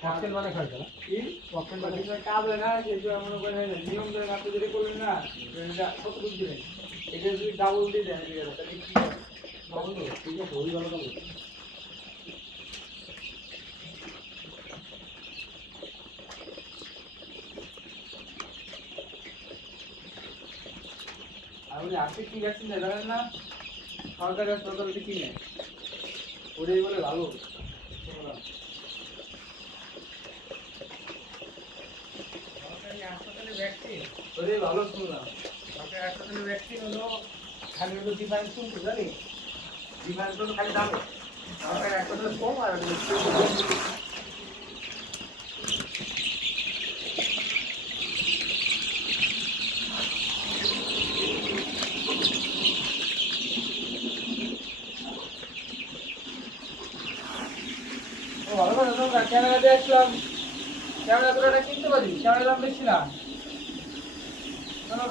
cocktail মানে খায় না কি ককটেল মানে কাবলে না যেটা মনে করেন নিয়ম করে আপনি যদি করলেন না এটা কত বুঝ দিবেন এটা যদি ডাবল দিয়ে দেন তাহলে কি ডাবল তো ঠিক আছে ওই ভালো কাজ আপনি আজকে কি ভ্যাকসিন দেয় জানেন না সরকারি হাসপাতাল থেকে কিনে ওটাই বলে ভালো সরকারি হাসপাতালে ভ্যাকসিন ওটাই ভালো শুনলাম সরকারি হাসপাতালে ভ্যাকসিন হলো খালি হলো ডিফারেন্স শুনতে জানি ডিফারেন্স হলো খালি দামে সরকারি হাসপাতালে কম আর ভালো করে তোমরা ক্যামেরা দিয়ে আসলাম ক্যামেরা দুটোটা কিনতে পারি ক্যামেরা দাম বেশি না শোনো